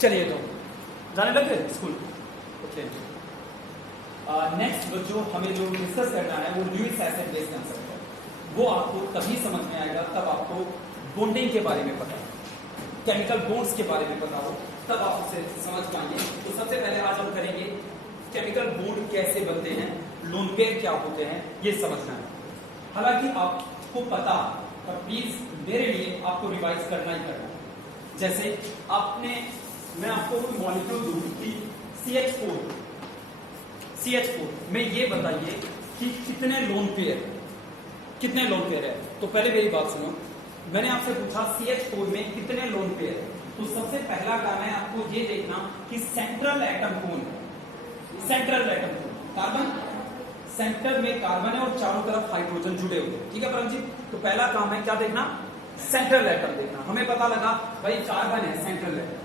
चलिए तो जाने लगे स्कूल। ओके, नेक्स्ट जो हमें जो डिस्कस करना है वो ल्यूइस एसिड बेस कंसेप्ट है। वो आपको तभी समझ में आएगा तब आपको बॉन्डिंग के बारे में पता हो, केमिकल बॉन्ड्स के बारे में पता हो, तब आप उसे समझ पाएंगे। तो सबसे पहले आज हम करेंगे केमिकल बॉन्ड कैसे बनते हैं, लोन पेयर क्या होते हैं, ये समझना है। हालांकि आपको पता, पर प्लीज मेरे लिए आपको रिवाइज करना ही करना है। जैसे मैं आपको कोई मॉलिक्यूल दूं कि CH4 में ये बताइए कि कितने लोन पेयर है। तो पहले मेरी बात सुनो, मैंने आपसे पूछा CH4 में कितने लोन पेयर है। तो सबसे पहला काम है आपको ये देखना कि सेंट्रल एटम कौन है। सेंट्रल एटम कार्बन, सेंटर में कार्बन है और चारों तरफ हाइड्रोजन जुड़े हुए हैं। ठीक है परमजीत, तो पहला काम है क्या देखना, सेंट्रल एटम देखना। हमें पता लगा भाई कार्बन है सेंट्रल एटम।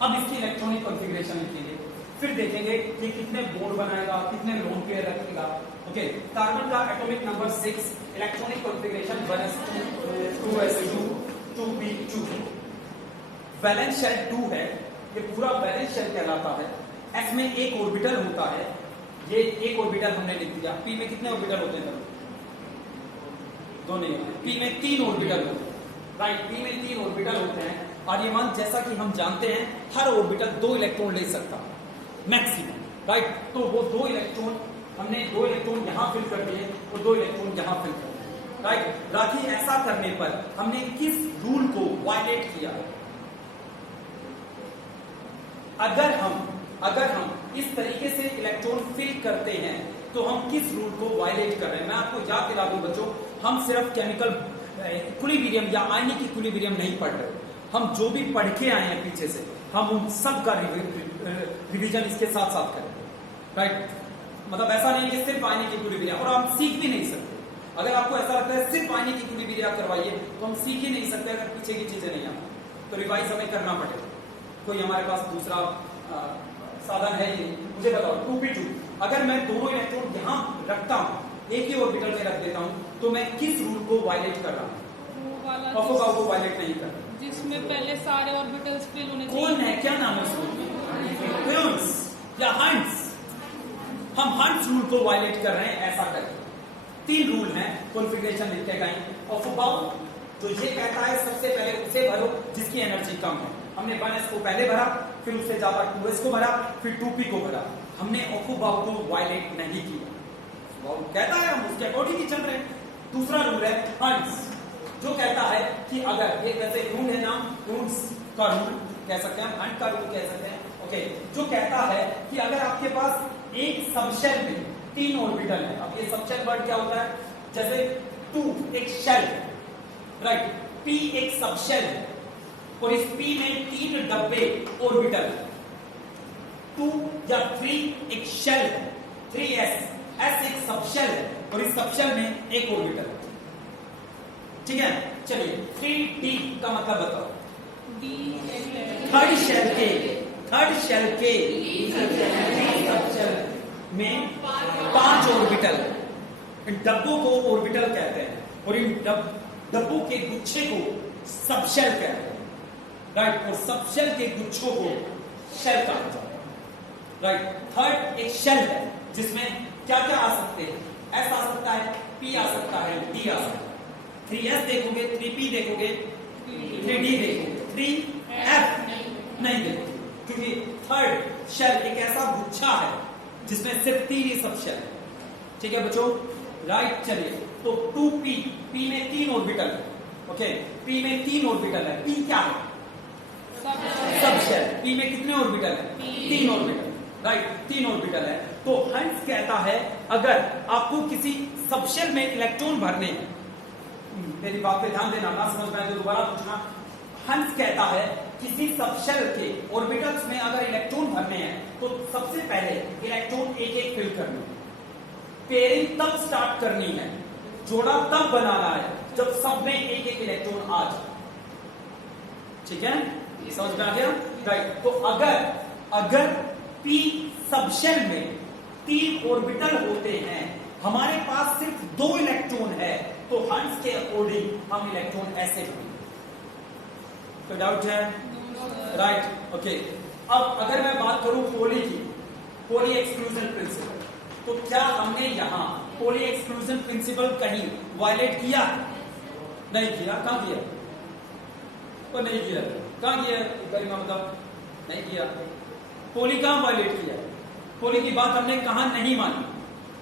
अब इसकी इलेक्ट्रॉनिक कॉन्फ़िगरेशन लिखेंगे, फिर देखेंगे कि कितने बॉन्ड बनाएगा, कितने लोन पेयर रखेगा। ओके, कार्बन का atomic number 6, electronic configuration 1s2 2s2 2p2। Valence shell 2 है, ये पूरा वैलेंस शेल कहलाता है। S में एक ऑर्बिटल होता है, ये एक ऑर्बिटल हमने लिख दिया। P में कितने ऑर्बिटल होते हैं? दो नहीं होते। P में 3 ऑर्बिटल होते हैं, राइट। P में 3 ऑर्बिटल होते हैं। आर्यमान जैसा कि हम जानते हैं हर ऑर्बिटल 2 इलेक्ट्रॉन ले सकता है मैक्सिमम, राइट। तो वो 2 इलेक्ट्रॉन, हमने 2 इलेक्ट्रॉन यहां फिल कर दिए और 2 इलेक्ट्रॉन यहां फिल कर दिए, राइट। राखी ऐसा करने पर हमने किस रूल को वायलेट किया है? अगर हम इस तरीके से इलेक्ट्रॉन फिल करते हैं तो हम किस रूल को वायलेट कर रहे हैं? मैं आपको याद दिला दूं बच्चों, हम सिर्फ केमिकल इक्विलिब्रियम या आयनिक इक्विलिब्रियम नहीं पढ़ रहे। हम जो भी पढ़ के आए हैं पीछे से, हम उन सब का रिवीजन इसके साथ साथ करेंगे, राइट। मतलब ऐसा नहीं कि सिर्फ आयनिक इक्विलिब्रियम, और हम सीख भी नहीं सकते। अगर आपको ऐसा लगता है सिर्फ आयनिक इक्विलिब्रियम करवाइए तो हम सीख ही नहीं सकते अगर पीछे की चीजें नहीं आती। तो रिवाइज हमें करना पड़ेगा। कोई हमारे पास दूसरा साधन है ये? मुझे बताओ 2p2। अगर मैं दोनों इलेक्ट्रॉन यहां रखता हूं, एक ही ऑर्बिटल में रख देता हूं, तो मैं किस रूल को वायलेट कर रहा हूं? अफोगाव को वायलेट नहीं कर रहा, जिसमें पहले सारे ऑर्बिटल्स फिल होने चाहिए। कौन है, क्या नाम है उसको? क्यून्स या हंट्स। हम हंट्स रूल को वायलेट कर रहे हैं ऐसा करके। 3 रूल हैं, कॉन्फ़िगरेशन लिख के गए। अफोगाव तो ये कहता है सबसे पहले उसे भरो जिसकी एनर्जी कम है। हमने 1s को पहले भरा, फिर उससे ज्यादा 2s को भरा, फिर 2p को भरा। हमने अफोगाव को वायलेट नहीं किया। वो कहता है हम उसके अकॉर्डिंग ही चल रहे हैं। दूसरा रूल है हंट्स, जो कहता है कि अगर ये वैसे रूल है नाम, रूल्स का रूल कह सकते हैं, हंट का रूल कह सकते हैं। ओके, जो कहता है कि अगर आपके पास एक सबशेल में 3 ऑर्बिटल है। अब ये सबशेल वर्ड क्या होता है? जैसे 2 एक शेल, राइट। P एक सबशेल है और इस P में 3 डब्बे ऑर्बिटल, 2 या 3 एक शेल है, 3s, S एक सबशेल है और इस सबशेल में एक ऑर्बिटल है। ठीक है, चलिए 3D का मतलब बताओ। थर्ड शेल के सबशेल में 5 ऑर्बिटल। इन डब्बों को ऑर्बिटल कहते हैं और इन डब्बों के गुच्छे को सबशेल कहते हैं, राइट। और सबशेल के गुच्छों को शेल कहा जाता है, राइट। थर्ड एक शेल है जिसमें क्या क्या आ सकते हैं? S आ सकता है, P आ सकता है, D आ सकता है। 3s देखोगे, 3p देखोगे, 3d देखोगे, 3f नहीं देखोगे, क्योंकि थर्ड शेल एक ऐसा गुच्छा है जिसमें सिर्फ 3 ही सबशेल है। ठीक है बच्चों, राइट। चलिए तो 2p, p में 3 ऑर्बिटल है। ओके, p में 3 ऑर्बिटल है। p क्या है? सबशेल। p में कितने ऑर्बिटल है? 3 ऑर्बिटल, राइट। 3 ऑर्बिटल है। तो हंस कहता है अगर आपको किसी सबशेल में इलेक्ट्रॉन भरने हैं, मेरी बात पे ध्यान देना, ना समझ में आए तो दोबारा पूछना। हंस कहता है किसी सबशेल के ऑर्बिटल्स में अगर इलेक्ट्रॉन भरने हैं तो सबसे पहले इलेक्ट्रॉन एक एक फिल करने हैं। पेयरिंग तब स्टार्ट करनी है, जोड़ा तब बनाना है जब सब में एक एक इलेक्ट्रॉन आ जाए। ठीक है, समझ में आ गया, राइट। तो अगर P सबशेल में 3 ऑर्बिटल होते हैं, हमारे पास सिर्फ 2 इलेक्ट्रॉन है, तो हंस के अकॉर्डिंग हम इलेक्ट्रॉन ऐसे भरेंगे। तो डाउट है? Right okay. अब अगर मैं बात करूं पोली की, पोली एक्सक्लूजन प्रिंसिपल, तो क्या हमने यहां पोली एक्सक्लूजन प्रिंसिपल कहीं वायलेट किया? नहीं किया। कहां किया? वो नहीं किया। कहां किया? गरिमा मतलब नहीं किया। पोली कहां वायलेट किया? पोली की बात हमने कहां नहीं मानी?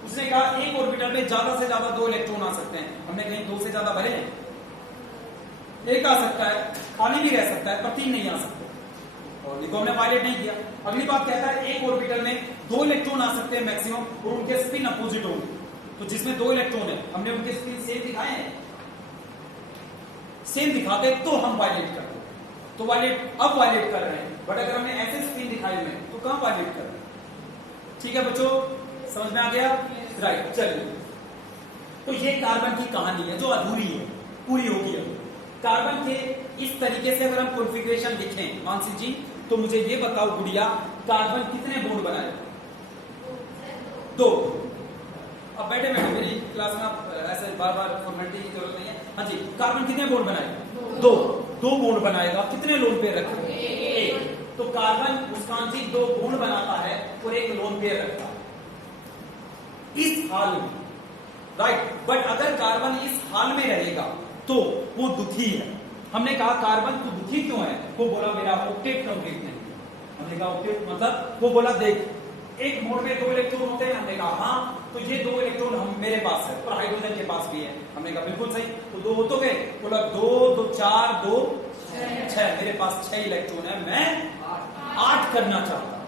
उसने कहा एक ऑर्बिटल में ज्यादा से ज्यादा 2 इलेक्ट्रॉन आ सकते हैं। हमने कहीं 2 से ज्यादा भरे हैं? एक आ सकता है, खाली भी रह सकता है, पर 3 नहीं आ सकते, और इसको हमने वायलेट नहीं किया। अगली बात कहता है एक ऑर्बिटल में 2 इलेक्ट्रॉन आ सकते हैं मैक्सिमम, और उनके स्पिन अपोजिट होंगे। तो जिसमें 2 इलेक्ट्रॉन है, हमने उनके स्पिन सेम दिखाए हैं? सेम दिखाते तो हम वायलेट करते, तो वायलेट अब वायलेट कर रहे हैं। बट अगर हमने ऐसे स्पिन दिखाए हुए तो कहां वायलेट कर रहे हैं? ठीक है बच्चों, समझ में आ गया? राइट, चलिए। तो ये कार्बन की कहानी है जो अधूरी है, पूरी होगी अब। कार्बन के इस तरीके से अगर हम कॉन्फ़िगरेशन लिखें मानसी जी, तो मुझे ये बताओ गुड़िया, कार्बन कितने बॉन्ड बनाए? 2। अब बैठे बैठे मेरी क्लास में आप ऐसे बार बार फॉर्मेलिटी की जरूरत नहीं है। हाँ जी, कार्बन कितने बॉन्ड बनाए? 2 बॉन्ड बनाएगा। कितने लोन पेयर रखेगा? 1। तो कार्बन मुस्कान जी 2 बॉन्ड बनाता है और 1 लोन पेयर रखता है इस हाल में, राइट। बट अगर कार्बन इस हाल में रहेगा तो वो दुखी है। हमने कहा कार्बन तू दुखी क्यों है? वो बोला मेरा ऑक्टेट कंप्लीट नहीं। हमने कहा ऑक्टेट मतलब? वो बोला देख एक मोड में 2 इलेक्ट्रॉन होते हैं। हमने कहा हाँ, तो ये 2 इलेक्ट्रॉन हम मेरे पास है और हाइड्रोजन के पास भी है। हमने कहा बिल्कुल सही, तो 2 हो तो गए। बोला 2 2 4 2 6, मेरे पास 6 इलेक्ट्रॉन है, मैं 8 करना चाहता हूं।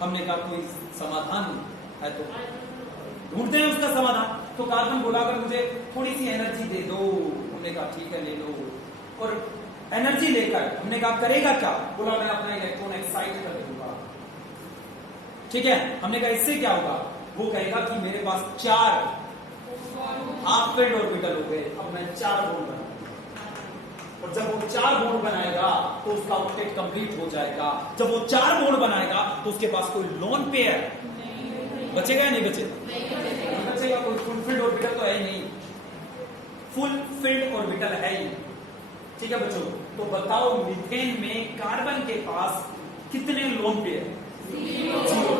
हमने कहा कोई समाधान है तो ढूंढते हैं उसका समाधान। तो कार्बन बोला अगर मुझे थोड़ी सी एनर्जी दे दो। हमने कहा ठीक है ले लो, और एनर्जी लेकर हमने कहा करेगा क्या? बोला मैं अपना इलेक्ट्रॉन एक्साइट कर दूंगा। ठीक है, हमने कहा इससे क्या होगा? वो कहेगा कि मेरे पास 4 हाफ फिल्ड ऑर्बिटल हो गए, अब मैं 4 बॉन्ड बनाऊंगा। और जब वो 4 बॉन्ड बनाएगा तो उसका ऑक्टेट कंप्लीट हो जाएगा। जब वो 4 बॉन्ड बनाएगा तो उसके पास कोई लोन पेयर बचेगा या नहीं बचेगा? नहीं बचेगा। कोई फुल फिल्ड ऑर्बिटल तो है ही नहीं, फुल फिल्ड ऑर्बिटल है ही। ठीक है बच्चों, तो बताओ मीथेन में कार्बन के पास कितने लोन पेयर? 0।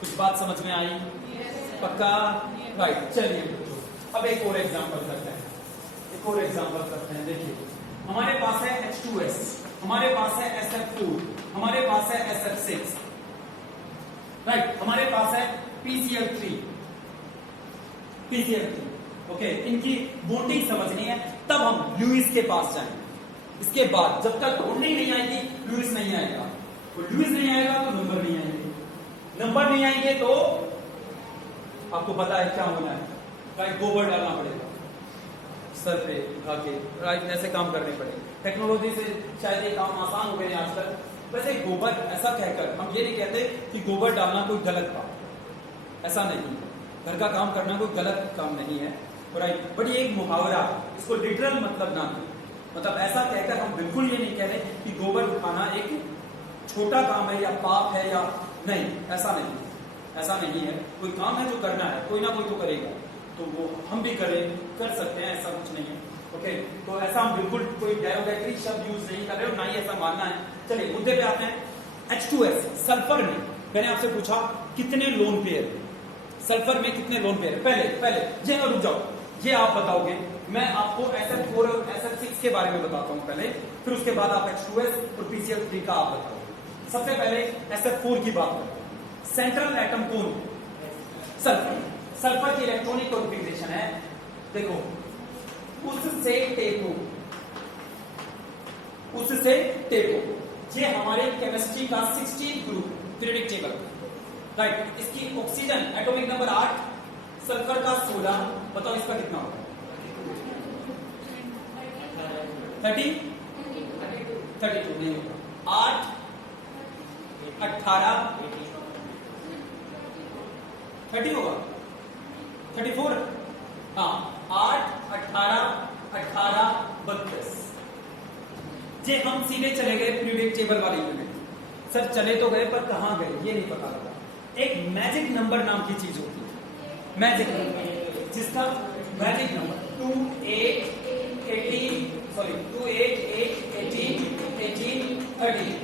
कुछ बात समझ में आई? पक्का? राइट, चलिए बच्चों अब एक और एग्जांपल करते हैं। एक और एग्जांपल करते हैं। देखिए हमारे पास है H2S, हमारे पास है SF4, हमारे पास है SF6, राइट। हमारे पास है PCl3, ओके। इनकी बॉन्डिंग समझनी है, तब हम लुईस के पास जाएंगे। इसके बाद जब तक बॉन्डिंग नहीं आएगी लुईस नहीं आएगा, और लुईस नहीं आएगा तो नंबर नहीं आएंगे, नंबर नहीं आएंगे तो आपको पता है क्या होना है, राइट। गोबर डालना पड़ेगा सर पे उठा के, राइट। ऐसे काम करने पड़ेंगे। टेक्नोलॉजी से शायद ये काम आसान हो गए हैं आजकल। वैसे गोबर ऐसा कहकर हम ये नहीं कहते कि गोबर डालना कोई गलत बात, ऐसा नहीं। घर का काम करना कोई गलत काम नहीं है, राइट। बट ये एक मुहावरा, इसको लिटरल मतलब ना करें। मतलब ऐसा कहकर हम बिल्कुल ये नहीं कह रहे कि गोबर उठाना एक छोटा काम है या पाप है या नहीं, ऐसा नहीं, ऐसा नहीं है। कोई काम है जो करना है, कोई ना कोई तो करेगा, तो वो हम भी कर सकते हैं, ऐसा कुछ नहीं है। ओके, तो ऐसा हम बिल्कुल कोई डेरोगेटरी शब्द यूज नहीं कर रहे हो, ना ही ऐसा मानना है। चलिए मुद्दे पे आते हैं। H2S सल्फर में मैंने आपसे पूछा कितने लोन पेयर, सल्फर में कितने लोन पेयर? पहले ये रुक जाओ, ये आप बताओगे। मैं आपको SF4 और SF6 के बारे में बताता हूं पहले, फिर उसके बाद आप H2S और PCl3 का आप बताओगे। सबसे पहले SF4 की बात करते हैं। सेंट्रल एटम कौन? सल्फर। सल्फर की इलेक्ट्रॉनिक कॉन्फ़िगरेशन है, देखो, उससे टेपो। ये हमारे केमिस्ट्री का 16 ग्रुप पीरियडिक टेबल, राइट। इसकी ऑक्सीजन एटॉमिक नंबर 8, सल्फर का 16। बताओ इसका कितना होगा? 32 नहीं होगा। 8 18 30 होगा, 34। हाँ, 8 18 18 32। जे हम सीधे चले गए पीरियडिक टेबल वाली यूनिट। सर चले तो गए पर कहां गए ये नहीं पता लगा। एक मैजिक नंबर नाम की चीज होती है, मैजिक नंबर, जिसका मैजिक नंबर 2 8 18 18 18 32।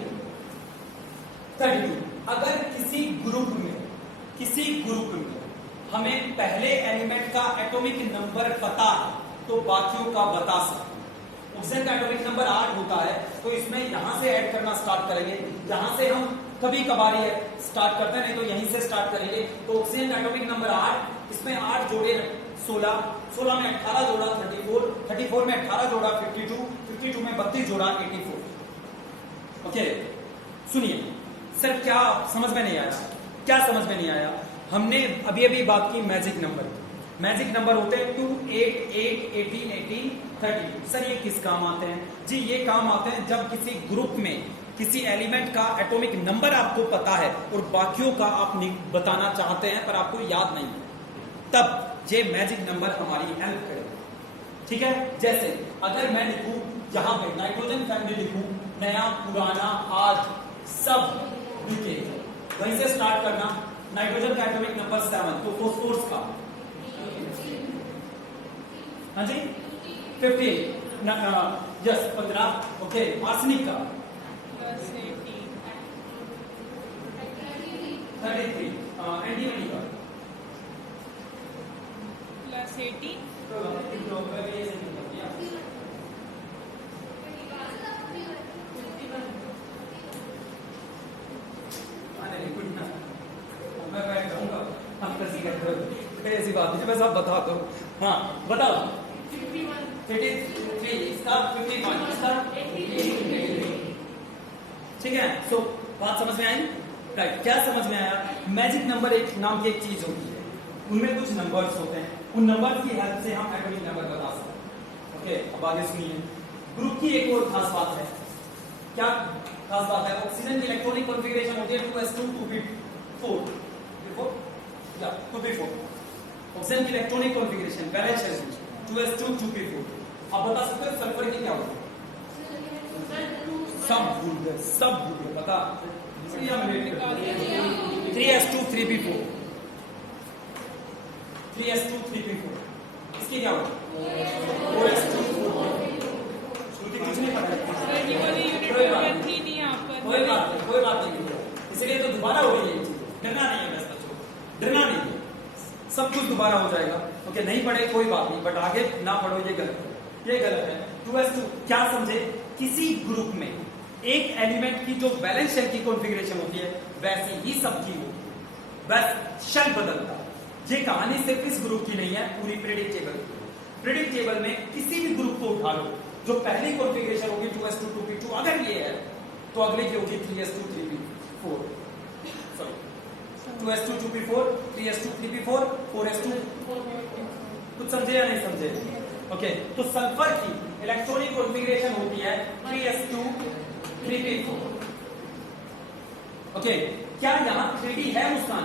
अगर किसी ग्रुप में हमें पहले एलिमेंट का एटॉमिक नंबर पता है तो बाकियों का बता सकते हैं। ऑक्सीजन का एटॉमिक नंबर 8 होता है तो इसमें यहां से ऐड करना स्टार्ट करेंगे, यहां से हम कभी कभार ये स्टार्ट करते हैं, नहीं तो यहीं से स्टार्ट करेंगे। तो ऑक्सीजन का एटॉमिक नंबर 8, इसमें 8 जोड़े 16, 16 में 18 जोड़ा 34, 34 में 18 जोड़ा 52, 52 में 32 जोड़ा 84। ओके, सुनिए सर, क्या समझ में नहीं आया? क्या समझ में नहीं आया? हमने अभी अभी बात की मैजिक नंबर। मैजिक नंबर होते हैं 2, 8, 8, 18, 18, 32। सर ये किस काम आते हैं? जी ये काम आते हैं जब किसी ग्रुप में किसी एलिमेंट का एटॉमिक नंबर आपको पता है और बाकियों का आप बताना चाहते हैं पर आपको याद नहीं है, तब ये मैजिक नंबर हमारी हेल्प करेगा। ठीक है, जैसे अगर मैं लिखूं यहां पे नाइट्रोजन फैमिली लिखूं, नया पुराना आज सब लिखे, वहीं से स्टार्ट करना। नाइट्रोजन का एटॉमिक नंबर 7, तो फॉस्फोरस का हाँ जी 15, यस 15। ओके, आर्सेनिक का +33, एंटीमनी का +18, मैं बैठ जाऊंगा, हम ऐसी बात नहीं, मैं सब बता दो। हाँ बताओ। 53, इसका 51, इसका 83। ठीक है, सो बात समझ में आई? राइट, क्या समझ में आया? मैजिक नंबर एक नाम की एक चीज होती है, उनमें कुछ नंबर्स होते हैं, उन नंबर्स की हेल्प से हम एटॉमिक नंबर बता सकते हैं। ओके, अब आगे सुनिए। ग्रुप की एक और खास बात है। क्या खास बात है? ऑक्सीजन की इलेक्ट्रॉनिक कॉन्फ़िगरेशन होती है 2s2 2p4 या 2p4। ऑक्सीजन की इलेक्ट्रॉनिक कॉन्फ़िगरेशन बैलेंस है 2s2 2p4। आप बता सकते हो सल्फर की क्या होती है? सब भूल गए बता। 3s2 3p4, 3s2 3p4। इसकी क्या होती है? 4s2 4p4। श्रुति कुछ नहीं पता है, कोई बात नहीं, इसलिए तो दोबारा हो रही है। डरना नहीं है बस बच्चों, डरना नहीं है, सब कुछ दोबारा हो जाएगा। ओके, नहीं पढ़े कोई बात नहीं, बट आगे ना पढ़ो ये गलत है। 2s2 क्या समझे? किसी ग्रुप में एक एलिमेंट की जो बैलेंस शेल की कॉन्फ़िगरेशन होती है वैसी ही सबकी होती है, बस शेल बदलता है। ये कहानी सिर्फ इस ग्रुप की नहीं है, पूरी पीरियोडिक टेबल में किसी भी ग्रुप को उठा लो, जो पहली कॉन्फ़िगरेशन होगी 2s2 2p2, अगर ये है तो अगले की होगी 3s2 3p4, sorry 2s2 2p4, 3s2 3p4, 4s2। कुछ समझे या नहीं समझे? ओके, तो सल्फर की इलेक्ट्रॉनिक कॉन्फ़िगरेशन होती है 3s2 3p4। ओके, क्या यहां 3d है मुस्कान?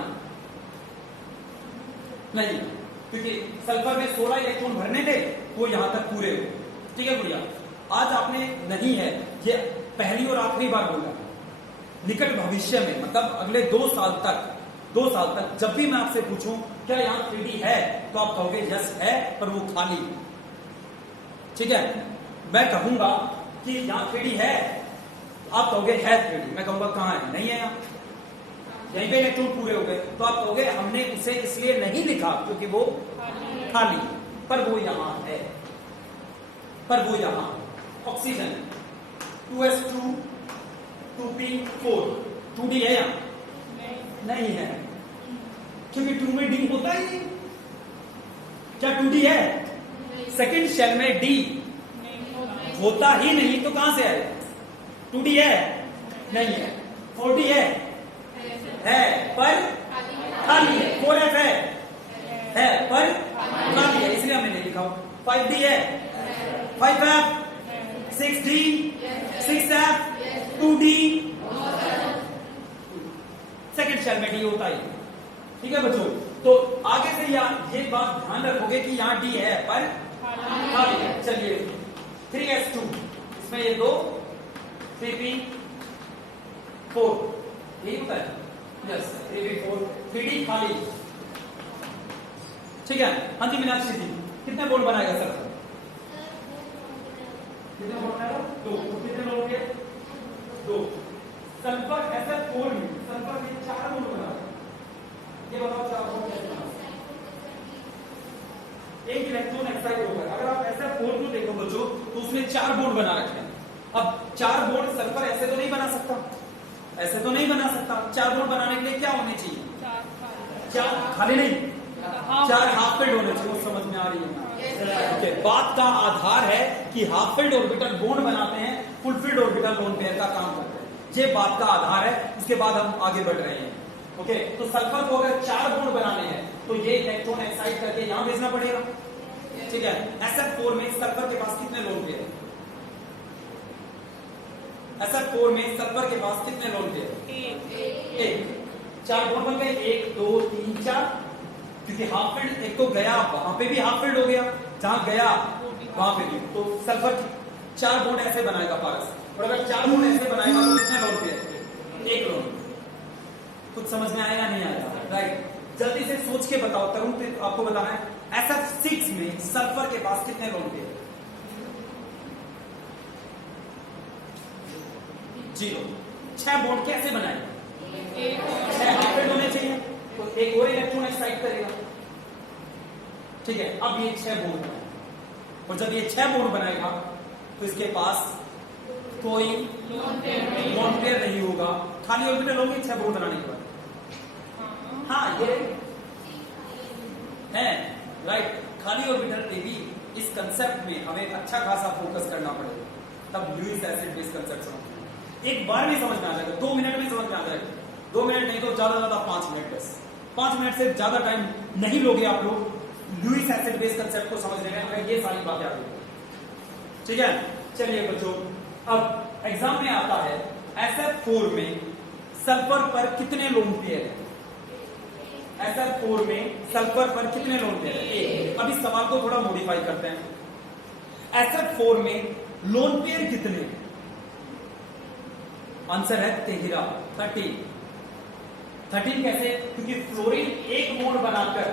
नहीं, क्योंकि सल्फर में 16 इलेक्ट्रॉन भरने थे वो यहां तक पूरे हो। ठीक है गुड़िया, आज आपने नहीं है, ये पहली और आखिरी बार बोला। निकट भविष्य में मतलब अगले 2 साल तक जब भी मैं आपसे पूछूं क्या यहां 3D है तो आप कहोगे यस है, पर वो खाली। ठीक है, मैं कहूंगा कि यहां 3D है, आप कहोगे है 3D, मैं कहूंगा कहां है? नहीं है यहां, यहीं पे इलेक्ट्रॉन पूरे हो गए, तो आप कहोगे हमने उसे इसलिए नहीं लिखा क्योंकि वो खाली, पर वो यहां है, ऑक्सीजन 2s2 2p4 2d है यहां? नहीं है, क्योंकि 2 में डी होता ही नहीं। क्या 2d है? सेकंड शेल में डी होता ही नहीं, तो कहां से आएगा? 2d है? नहीं है। 4d है पर खाली है। 4f है पर खाली है, इसलिए हमने नहीं लिखा। 5d है, 5f, 6d, 6f, 2d, second shell में डी होता ही। ठीक है बच्चों, तो आगे से ये बात ध्यान रखोगे कि यहाँ डी है पर खाली है। चलिए 3s2, इसमें ये 2 3p4 यही होता है, यस 3p4, 3d खाली। ठीक है, हाँ जी मीनाक्षी जी, कितने बोल्ट बनाएगा सर? कितने बोल्ट बनाएगा? 2, कितने लोग होंगे? 2 दो। सल्फर SF4 में सल्फर में 4 बॉन्ड बना है। ये बताओ 4 बॉन्ड कैसे बना? एक इलेक्ट्रॉन एक्साइट होगा। अगर आप SF4 को देखो बच्चों तो उसमें 4 बॉन्ड बना रखे हैं। अब 4 बॉन्ड सल्फर ऐसे तो नहीं बना सकता, ऐसे तो नहीं बना सकता। 4 बॉन्ड बनाने के लिए क्या होने चाहिए? 4 खाली नहीं, 4 हाफ फिल्ड होने चाहिए। समझ में आ रही है? ओके, बात का आधार है कि हाफ फिल्ड ऑर्बिटल बॉन्ड बनाते हैं, full field orbital lone pair का काम करते हैं। ये बात का आधार है, उसके बाद हम आगे बढ़ रहे हैं। ओके, तो सल्फर को अगर 4 बॉन्ड बनाने हैं तो ये इलेक्ट्रॉन एक्साइट करके यहां भेजना पड़ेगा। ठीक है, SF4 में सल्फर के पास कितने लोन पेयर है? SF4 में सल्फर के पास कितने लोन पेयर? एक। 4 बॉन्ड बन गए, 1 2 3 4, क्योंकि हाफ फील्ड एक तो गया, वहां पे भी हाफ फील्ड हो गया, जहां गया वहां पे भी। तो सल्फर 4 बॉन्ड ऐसे बनाएगा पारस, और अगर 4 बॉन्ड ऐसे बनाएगा तो कितने लोन पेयर? 1 लोन। कुछ समझ में आया नहीं आया? राइट, जल्दी से सोच के बताओ। तरुण आपको बताना है, SF6 में सल्फर के पास कितने लोन पेयर? 0। 6 बॉन्ड कैसे बनाएगा? 6 हाफ फील्ड होने चाहिए, तो एक और इलेक्ट्रॉन एक्साइट करेगा। ठीक है, अब ये 6 बॉन्ड बनाएगा, और जब ये 6 बॉन्ड बनाएगा तो इसके पास कोई लोन पेयर नहीं होगा, खाली ऑर्बिटल होंगे 6 बॉन्ड बनाने के बाद। हाँ, ये है राइट, खाली ऑर्बिटल पे भी इस कंसेप्ट में हमें अच्छा खासा फोकस करना पड़ेगा, तब लुईस एसिड बेस कंसेप्ट समझ एक बार नहीं समझ में आ जाएगा, 2 मिनट में समझ में आ जाएगा। 2 मिनट नहीं तो ज्यादा ज्यादा 5 मिनट, बस 5 मिनट से ज्यादा टाइम नहीं लोगे आप लोग लुईस एसिड बेस कंसेप्ट को समझने में, अगर ये सारी बातें आती है। ठीक है, चलिए बच्चों, अब एग्जाम में आता है SF4 में सल्फर पर कितने लोन पेयर है? SF4 में सल्फर पर कितने लोन पेयर है? 1। अब इस सवाल को थोड़ा मॉडिफाई करते हैं। SF4 में लोन पेयर कितने? आंसर है 13। 13 कैसे? क्योंकि फ्लोरीन एक बॉन्ड बनाकर,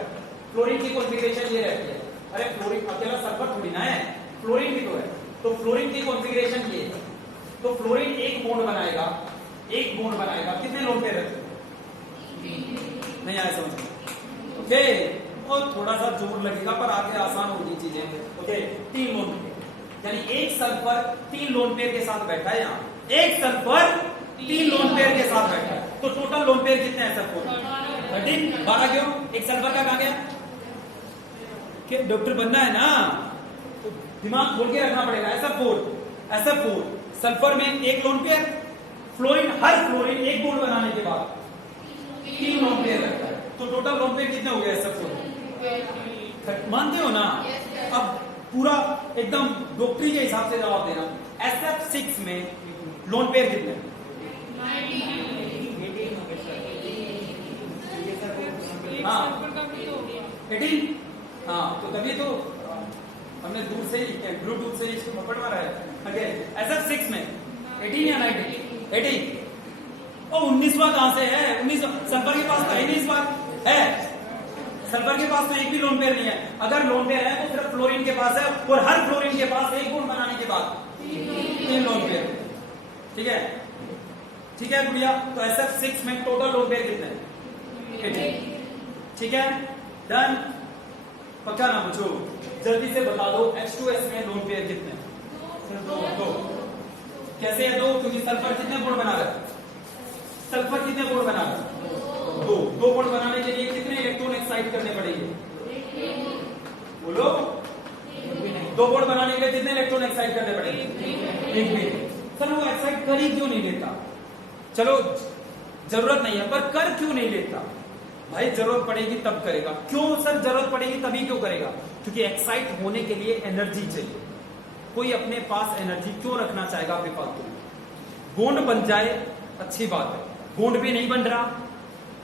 फ्लोरीन की कॉन्फ़िगरेशन ये रहती है। अरे फ्लोरीन अकेला सल्फर थोड़ी ना है, फ्लोरीन भी तो है, तो फ्लोरीन की कॉन्फ़िगरेशन ये है। तो फ्लोरीन एक बॉन्ड बनाएगा, एक बॉन्ड बनाएगा, कितने लोन पेयर रहते हैं? नहीं आया समझ में? ओके, और थोड़ा सा जोर लगेगा पर आगे आसान होगी चीजें। ओके, 3 लोन पेयर, यानी एक सल्फर 3 लोन पेयर के साथ बैठा है। यहाँ एक सल्फर 3 लोन पेयर के साथ बैठा है, तो टोटल लोन पेयर कितने हैं? SF4 13। 12 क्यों? एक सल्फर का कहां गया? कि डॉक्टर बनना है ना, तो दिमाग खोल के रखना पड़ेगा। SF4 सल्फर में एक लोन पेयर, फ्लोरीन हर फ्लोरीन एक बॉन्ड बनाने के बाद 3 लोन पेयर रखता है, तो टोटल लोन पेयर कितने हो गए SF4? मानते हो ना? अब पूरा एकदम डॉक्टरी के हिसाब से जवाब देना। SF6 में लोन पेयर कितने? 18। हाँ, तो तभी तो हमने दूर से ही ब्लूटूथ से इसको पकड़ मारा है। SF6 में 18 या 19? 18। और 19वां कहां से है? 19 सल्फर के पास तो है नहीं, इस बार है सल्फर के पास तो एक भी लोन पेयर नहीं है। अगर लोन पेयर है तो सिर्फ फ्लोरीन के पास है, और हर फ्लोरीन के पास एक बॉन्ड बनाने के बाद 3 लोन पेयर। ठीक है, ठीक है गुड़िया, तो SF6 में टोटल लोन पेयर कितने हैं? 18। ठीक है, डन। पक्का ना बच्चों? जल्दी से बता दो H2S में लोन पेयर कितने हैं? 2। कैसे है 2? क्योंकि सल्फर कितने बॉन्ड बना रहा है? सल्फर कितने बॉन्ड बना रहा है? 2 बॉन्ड बनाने के लिए कितने इलेक्ट्रॉन एक्साइट करने पड़ेंगे? बोलो। 2 बॉन्ड बनाने के लिए कितने इलेक्ट्रॉन एक्साइट करने पड़ेंगे? 1 भी। सर वो एक्साइट कर ही क्यों नहीं लेता? चलो जरूरत नहीं है, पर कर क्यों नहीं लेता? भाई जरूरत पड़ेगी तब करेगा। क्यों सर जरूरत पड़ेगी तभी क्यों करेगा? क्योंकि एक्साइट होने के लिए एनर्जी चाहिए। कोई अपने पास एनर्जी क्यों रखना चाहेगा बेफालतू? बॉन्ड बन जाए अच्छी बात है, बॉन्ड भी नहीं बन रहा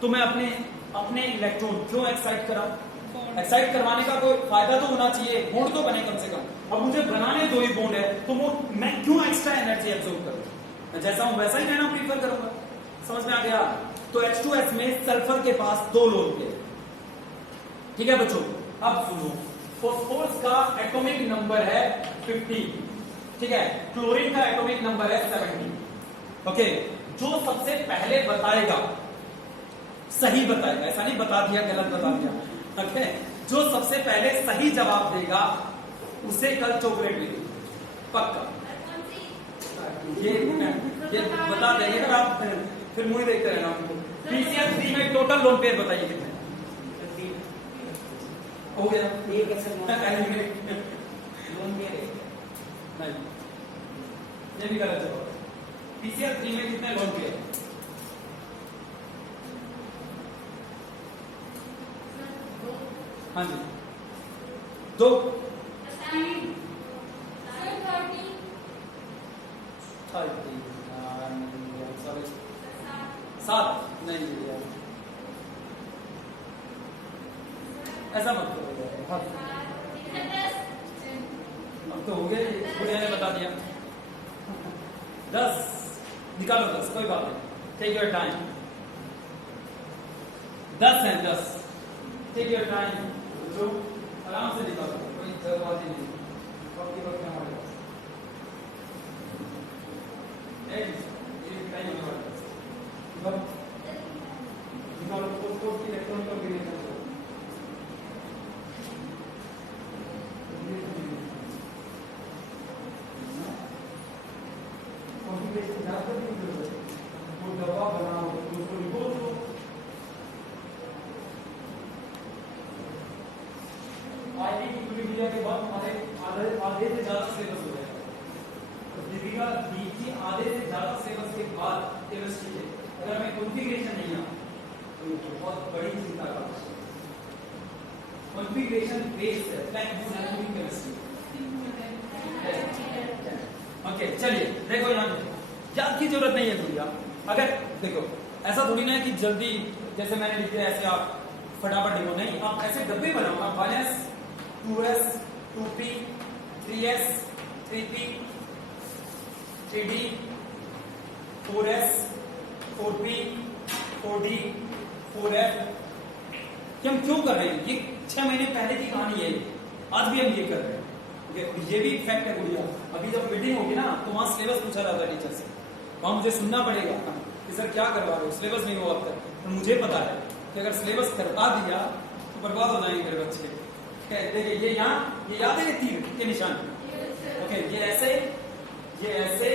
तो मैं अपने इलेक्ट्रॉन क्यों एक्साइट करा? एक्साइट करवाने का कोई फायदा तो होना चाहिए, बॉन्ड तो बने कम से कम। अब मुझे बनाने 2 ही बॉन्ड है, तो वो मैं क्यों एक्स्ट्रा एनर्जी एब्जॉर्ब करूं? मैं जैसा हूं वैसा ही रहना प्रीफर करूंगा। समझ में आ गया? तो H2S में सल्फर के पास 2 लोन पेयर। ठीक है बच्चों, अब सुनो, फॉस्फोरस का एटॉमिक नंबर है 50। ठीक है, क्लोरीन का एटॉमिक नंबर है 70। ओके, जो सबसे पहले बताएगा सही बताएगा, ऐसा नहीं बता दिया गलत बता दिया, ओके, जो सबसे पहले सही जवाब देगा उसे कल चॉकलेट मिलेगी पक्का। ये बता देंगे ना आप, फिर मुझे देखते रहना आपको। पीसीएस 3 में टोटल लोन पेयर बताइए कितने हो गया? ये कैसे लोन पेयर नहीं, ये भी गलत जवाब। पीसीएस 3 में कितने लोन पेयर? हाँ जी, 2 7 नहीं यार, ऐसा मत करो यार। अब तो हो गए, बुढ़िया ने बता दिया। 10 निकालो, 10 कोई बात नहीं, टेक योर टाइम। 10 है, 10 टेक योर टाइम, जो आराम से निकालो, कोई जरूरत ही नहीं वक्त वक्त हमारे पास निकालो। पोस्ट की इलेक्ट्रॉनिक कॉम्बिनेशन दवा बनाओ, उसको लिखो, विकिपीडिया के बाद हमारे आधे से ज्यादा सिलेबस हो जाएगा। तो दीपिका बी की आधे से ज्यादा सिलेबस के बाद केमिस्ट्री है, अगर हमें कॉन्फ़िगरेशन नहीं आता तो ये बहुत बड़ी चिंता का विषय है। कॉन्फ़िगरेशन बेस है, ब्लैक बोर्ड है केमिस्ट्री। ओके चलिए, देखो यहाँ याद की जरूरत नहीं है भैया। अगर देखो ऐसा थोड़ी ना है कि जल्दी जैसे मैंने लिख दिया ऐसे आप फटाफट लिखो, नहीं, आप ऐसे डब्बे बनाओ। 1s 2s 2p 3s 3p 3d 4s 4p 4d 4f। हम क्यों कर रहे हैं? ये 6 महीने पहले की कहानी है, आज भी हम ये कर रहे हैं। ये भी फैक्ट है गुड़िया। अभी जब मीटिंग होगी ना तो वहां सिलेबस पूछा जाता है टीचर से, वहां मुझे सुनना पड़ेगा कि सर क्या करवा रहे हो, सिलेबस नहीं हुआ अब तक। तो मुझे पता है कि अगर सिलेबस करवा दिया तो बर्बाद हो जाएंगे मेरे बच्चे। देखिए ये यहाँ ये याद है तीर के निशान, ओके, ये ऐसे ये ऐसे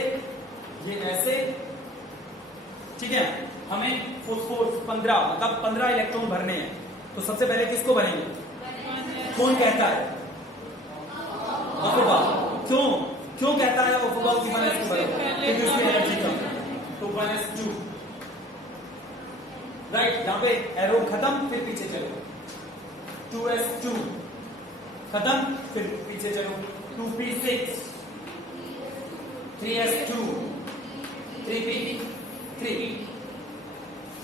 ये ऐसे, ठीक है। हमें फोस्फोर 15 मतलब 15 इलेक्ट्रॉन भरने हैं, तो सबसे पहले किसको भरेंगे? कौन कहता है? ऑफोबाल। क्यों कहता है ऑफोबाल की 1s को भरो? क्योंकि उसमें एनर्जी कम है, तो 1s2 राइट। यहाँ पे एरो खत्म, फिर पीछे चलो 2s2 खत्म, फिर पीछे चलो 2p6 3s2 3p3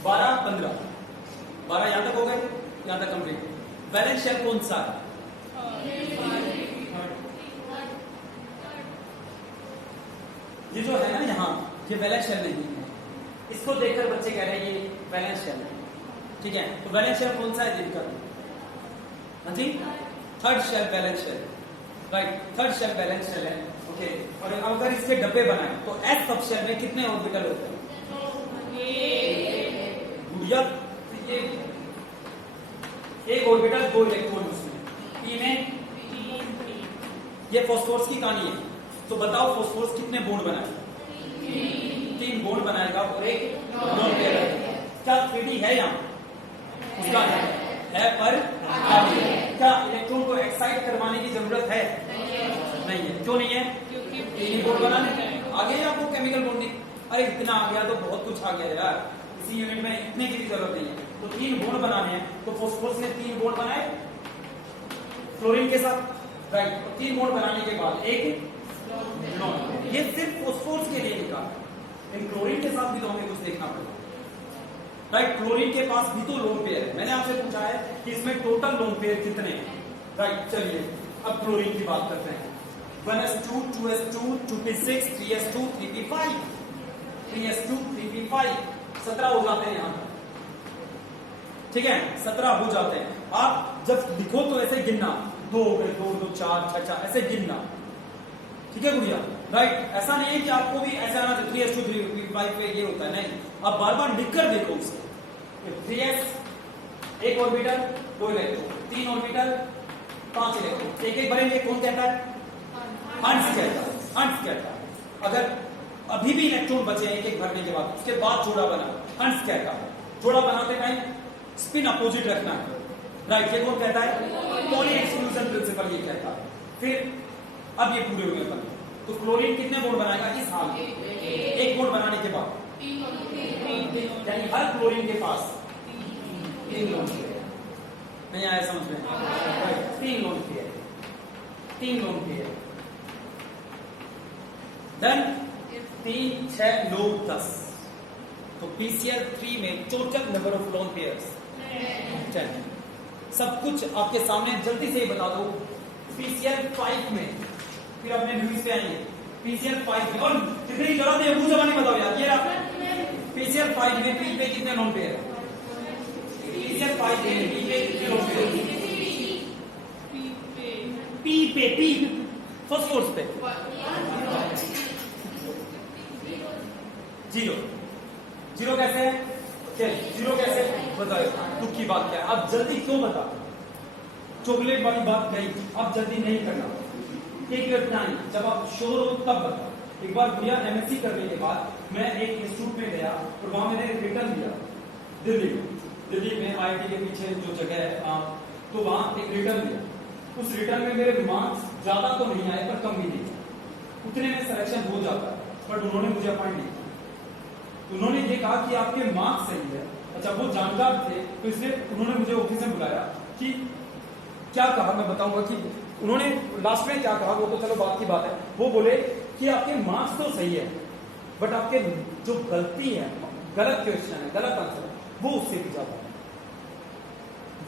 12 15 12 यहां तक हो गए, यहां तक कंप्लीट। बैलेंस शेल कौन सा है? ये जो है ना यहाँ, ये बैलेंस शेल नहीं है। इसको देखकर बच्चे कह रहे हैं ये बैलेंस शेल है, ठीक है। तो बैलेंस शेल कौन सा है देखकर? हाँ जी, third shell valence shell, right, third shell valence shell है, ओके। और अगर इसके डब्बे बनाए तो एस सब शेल में कितने ऑर्बिटल होते हैं? ये एक ऑर्बिटल 2 इलेक्ट्रॉन उसमें, ई में ये फॉस्फोरस की कहानी है। तो बताओ फॉस्फोरस कितने बॉन्ड बनाए? 3 बॉन्ड बनाएगा और एक लॉन पेयर है। क्या 3D है यहाँ? उसका है पर खाली है। क्या इलेक्ट्रॉन को एक्साइट करवाने की जरूरत है? नहीं है। क्यों नहीं है? क्योंकि 3 बॉन्ड बनाने आगे आपको केमिकल बॉन्डिंग, अरे इतना आ गया तो बहुत कुछ आ गया यार, इसी यूनिट में इतने की भी जरूरत नहीं है। तो 3 बॉन्ड बनाने हैं, तो फॉस्फोरस ने 3 बॉन्ड बनाए क्लोरीन के साथ, राइट। तो 3 बॉन्ड बनाने के बाद एक लॉन, ये सिर्फ फॉस्फोरस के लिए लिखा है, लेकिन क्लोरीन के साथ भी तो हमें कुछ देखना पड़ेगा, राइट। क्लोरीन के पास भी तो लोन पेयर है। मैंने आपसे पूछा है कि इसमें टोटल लोन पेयर कितने हैं, राइट। चलिए अब क्लोरीन की बात करते हैं। 1s2 2s2 2p6 3s2 3p5 3s2 3p5 17 हो जाते हैं यहाँ, ठीक है, 17 हो जाते हैं। आप जब लिखो तो ऐसे गिनना, 2 हो गए, 2 2 4 6 6 ऐसे गिनना, ठीक है गुड़िया। राइट। ऐसा नहीं है कि आपको भी ऐसा आना चाहिए 3s2 5 पे ये होता है, नहीं, आप बार बार लिख कर देखो उसको। 3s एक ऑर्बिटल 2 इलेक्ट्रॉन, 3 ऑर्बिटल 5 इलेक्ट्रॉन, एक एक भरेंगे, कौन कहता है? हंस कहता है, हंस कहता है। अगर अभी भी इलेक्ट्रॉन बचे हैं एक एक भरने के बाद, उसके बाद जोड़ा बना, हंस कहता है। जोड़ा बनाते टाइम स्पिन अपोजिट रखना है, राइट, ये कौन कहता है? पॉली एक्सक्लूजन प्रिंसिपल ये कहता है। फिर अब ये पूरे हुए बने, तो क्लोरीन कितने बॉन्ड बनाएगा इस हाल में? एक बॉन्ड बनाने के बाद, यानी हर क्लोरीन के पास 3 लोन पेयर। नहीं आया समझ में? 3 lone pair, 3 lone pair. Then 3 6 9 10, तो PCl3 में total number of lone pairs 10। सब कुछ आपके सामने, जल्दी से बता दो। PCl5 में, फिर अपने न्यूज पे आएंगे। PCl5 में, और कितनी जरूरत है मुंह जबानी बताओ यार, ये PCl5 में पी पे कितने लोन पेयर है? PCl5 में पी पे कितने लोन पेयर? पी फॉस्फोरस पे 0। 0 कैसे है? चलिए 0 कैसे बताओ, दुख की बात क्या है? अब जल्दी क्यों बता? चॉकलेट वाली बात गई, अब जल्दी नहीं करना, टेक योर टाइम, जब आप श्योर हो तब बताओ। एक बार भैया MSc करने के बाद मैं एक इंस्टीट्यूट में गया और वहां मैंने रिटर्न दिया दिल्ली में IIT के पीछे जो जगह है, तो वहां एक रिटर्न दिया। उस रिटर्न में मेरे मार्क्स ज्यादा तो नहीं आए पर कम भी नहीं, उतने में सिलेक्शन हो जाता है, बट उन्होंने मुझे अपॉइंट नहीं किया। उन्होंने ये कहा कि आपके मार्क्स सही है। अच्छा, वो जानकार थे, तो इसलिए उन्होंने मुझे ऑफिस में बुलाया कि क्या कहा मैं बताऊंगा कि उन्होंने लास्ट में क्या कहा, वो तो चलो बात की बात है। वो बोले कि आपके मार्क्स तो सही है, बट आपके जो गलती है, गलत क्वेश्चन है, गलत आंसर है, वो उससे भी ज्यादा है।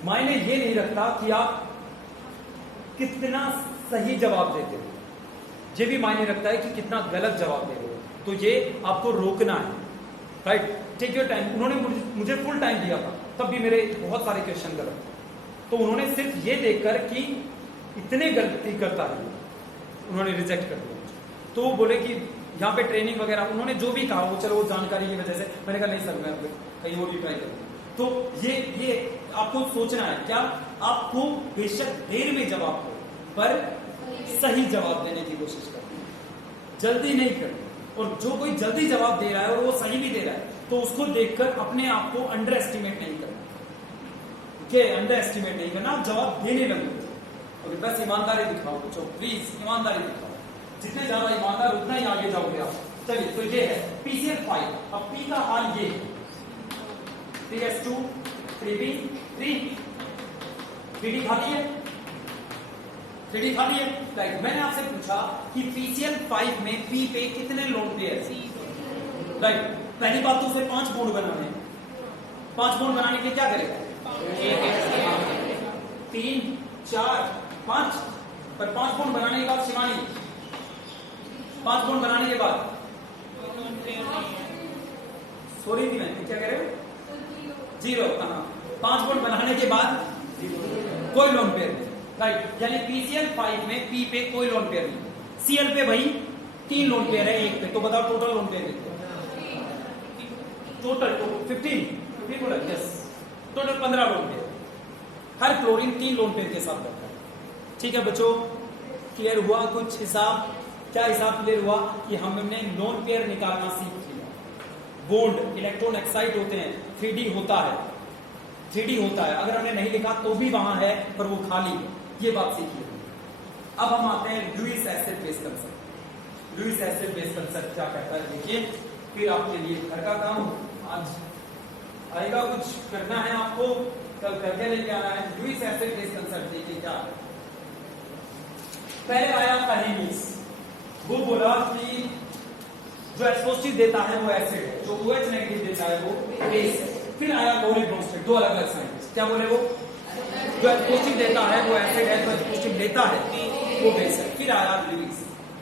मायने ये नहीं रखता कि आप कितना सही जवाब देते हो, ये भी मायने रखता है कि कितना गलत जवाब दे रहे हो। तो ये आपको रोकना है, राइट। Take your time. उन्होंने मुझे फुल टाइम दिया था, तब भी मेरे बहुत सारे क्वेश्चन गलत थे। तो उन्होंने सिर्फ ये देखकर कि इतने गलती करता है, उन्होंने रिजेक्ट कर दिया। तो वो बोले कि यहाँ पे ट्रेनिंग वगैरह, उन्होंने जो भी कहा वो चलो वो जानकारी की वजह से, मैंने कहा नहीं सर मैं कहीं और भी ट्राई करूँ। तो ये आपको सोचना है, क्या आपको बेशक देर में जवाब दो पर सही जवाब देने की कोशिश करनी, जल्दी नहीं करनी। और जो कोई जल्दी जवाब दे रहा है और वो सही भी दे रहा है, तो उसको देखकर अपने आप को अंडर एस्टिमेट नहीं करना, अंडर एस्टिमेट नहीं करना, आप जवाब देने लगे। और बस ईमानदारी दिखाओ बच्चों, प्लीज ईमानदारी दिखाओ, जितने ज्यादा ईमानदार उतना ही आगे जाओगे आप। चलिए, तो ये है PCl5। अब P का हाल ये 3s2 3p 3d खाली है, 3d खाली है, राइट। मैंने आपसे पूछा कि PCl5 में P पे कितने लोन पेयर है, राइट। पहली बात तो उसे 5 बॉन्ड बनाने हैं। 5 बॉन्ड बनाने के क्या करेगा? 3 4 5, पर 5 बॉन्ड बनाने के बाद शिवानी 5 बॉन्ड बनाने के बाद सॉरी थी मैं, क्या कह रहे हो? 0। 5 बॉन्ड बनाने के बाद कोई लोन पेयर नहीं, राइट। यानी PCl5 में P पे कोई लोन पेयर नहीं। Cl पे भाई 3 लोन पेयर है एक पे, तो बताओ टोटल लोन पेयर कितने? Total 15 yes, total 15 lone pair. हर क्लोरीन 3 लोन पेयर के साथ बनता है। ठीक है बच्चों, क्लियर हुआ कुछ हिसाब? क्या हिसाब क्लियर हुआ कि हमने लोन पेयर निकालना सीख लिया। बॉन्ड इलेक्ट्रॉन एक्साइट होते हैं, 3D होता है, 3D होता है। अगर हमने नहीं लिखा तो भी वहां है, पर वो खाली है, ये बात सीख ली। अब हम आते हैं Lewis acid base concept. Lewis acid base concept क्या कहता है देखिए, फिर आपके लिए घर का काम आज आएगा, कुछ करना है आपको, कल करके लेके आना है। लुईस एसिड बेस कंसेप्ट देखिए क्या है। पहले आया अरेनीस, वो बोला कि जो H पॉजिटिव देता है वो एसिड है, जो OH नेगेटिव देता है वो बेस है। फिर आया लोरी ब्रोंस्टेड, 2 अलग अलग साइंटिस्ट, क्या बोले वो? जो H पॉजिटिव देता है वो एसिड है, जो H पॉजिटिव लेता है वो बेस है। फिर आया लुईस।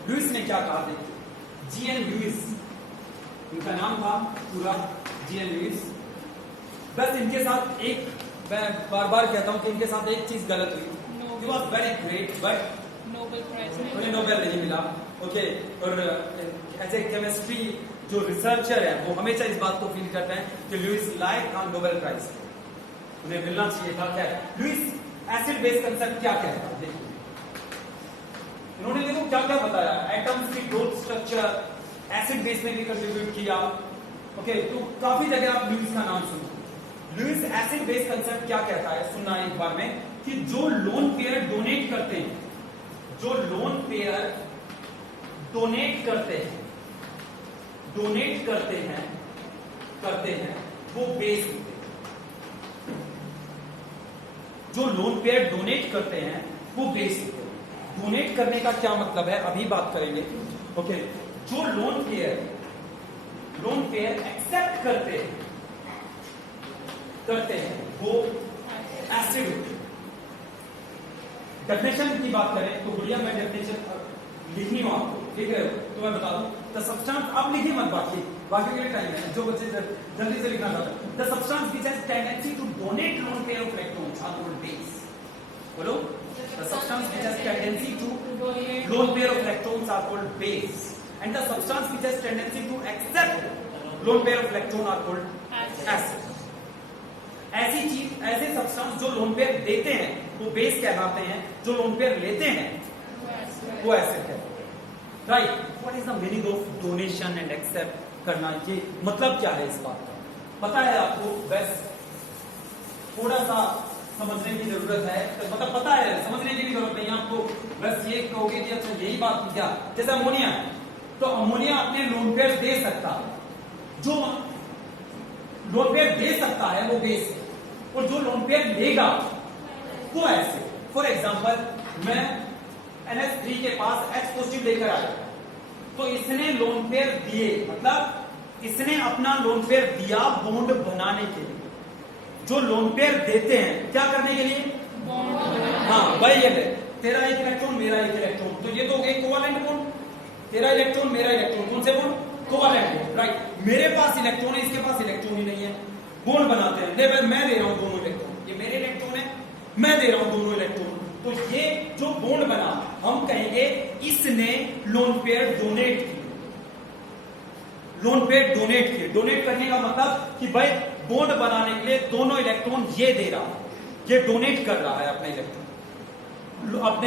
लुईस ने क्या कहा देखिए, GN लुईस, इनका नाम था पूरा GN लुईस। बस इनके साथ एक, मैं बार बार कहता हूं कि इनके साथ एक चीज गलत हुई। He was very great, but Nobel prize उन्हें नोबेल नहीं मिला। ओके, और एज ए केमिस्ट्री जो रिसर्चर है वो हमेशा इस बात को फील करते हैं कि Lewis like on Nobel prize, उन्हें मिलना चाहिए था। क्या लुईस एसिड बेस कंसेप्ट क्या कहता है, देखिए इन्होंने देखो क्या क्या बताया, एटम्स की ग्रोथ स्ट्रक्चर एसिड बेस में भी कंट्रीब्यूट किया। ओके, तो काफी जगह आप लुईस का नाम सुनो। लुईस एसिड बेस कंसेप्ट क्या कहता है, सुनना एक बार में, कि जो लोन पेयर डोनेट करते हैं, जो लोन पेयर डोनेट करते हैं वो बेस होते हैं। जो लोन पेयर डोनेट करते हैं वो बेस होते हैं। डोनेट करने का क्या मतलब है अभी बात करेंगे। ओके, जो लोन पेयर एक्सेप्ट करते हैं वो एसिड होते हैं। डेफिनेशन की बात करें तो बढ़िया, मैं डेफिनेशन लिखनी हूं आपको, ठीक है, तो मैं बता दूं। द सब्सटेंस, आप लिखिए मत बाकी के लिए टाइम है, जो बच्चे जल्दी से लिखना चाहते हैं। The substance which has tendency to donate lone pair of electrons are called base. बोलो, the substance which has tendency to lone pair of electrons are called base, and the substance which has tendency to accept lone pair of electron are called acid. ऐसी चीज, ऐसे substance जो lone pair देते हैं वो base कहलाते हैं, जो लोन पेयर लेते हैं वो एसिड है। Right, what is the meaning of donation and accept करना, ये मतलब क्या है इस बात का पता है आपको? बस थोड़ा सा समझने की जरूरत है, तो मतलब पता है, समझने की भी जरूरत नहीं आपको, बस ये कहोगे कि अच्छा यही बात क्या, जैसे अमोनिया है, तो अमोनिया अपने लोन पेयर दे सकता है, जो लोन पेयर दे सकता है वो बेस है, और जो लोन पेयर लेगा वो ऐसे। फॉर एग्जाम्पल, मैं NH3 के पास H पॉजिटिव लेकर आया, तो इसने लोन पेयर दिए, मतलब इसने अपना लोन पेयर दिया बॉन्ड बनाने के लिए। जो लोन पेयर देते हैं क्या करने के लिए? हाँ भाई, ये तेरा एक इलेक्ट्रॉन मेरा एक इलेक्ट्रॉन, तो ये तो हो गए कोवेलेंट बॉन्ड, तेरा इलेक्ट्रॉन मेरा इलेक्ट्रॉन, कौन से बॉन्ड? Covalent bond. राइट, मेरे पास इलेक्ट्रॉन है, इसके पास इलेक्ट्रॉन ही नहीं है, बॉन्ड बनाते हैं। मैं दे रहा हूं दोनों इलेक्ट्रॉन, ये मेरे इलेक्ट्रॉन है, मैं दे रहा हूं दोनों इलेक्ट्रॉन, तो ये जो बॉन्ड बना हम कहेंगे इसने लोन पेयर डोनेट किए। लोन पेयर डोनेट किए, डोनेट करने का मतलब कि भाई बॉन्ड बनाने के लिए दोनों इलेक्ट्रॉन ये दे रहा है, ये डोनेट कर रहा है अपने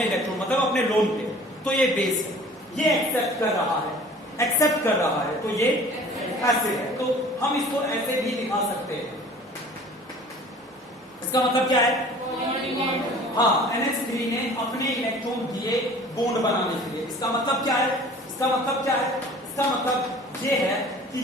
इलेक्ट्रॉन मतलब अपने लोन पे, तो ये बेस है। ये एक्सेप्ट कर रहा है, तो ये एसिड है। तो हम इसको ऐसे भी दिखा सकते हैं। इसका मतलब क्या है? हाँ, NH3 ने अपने इलेक्ट्रॉन दिए बॉन्ड बनाने के लिए। इसका मतलब क्या है? इसका मतलब ये है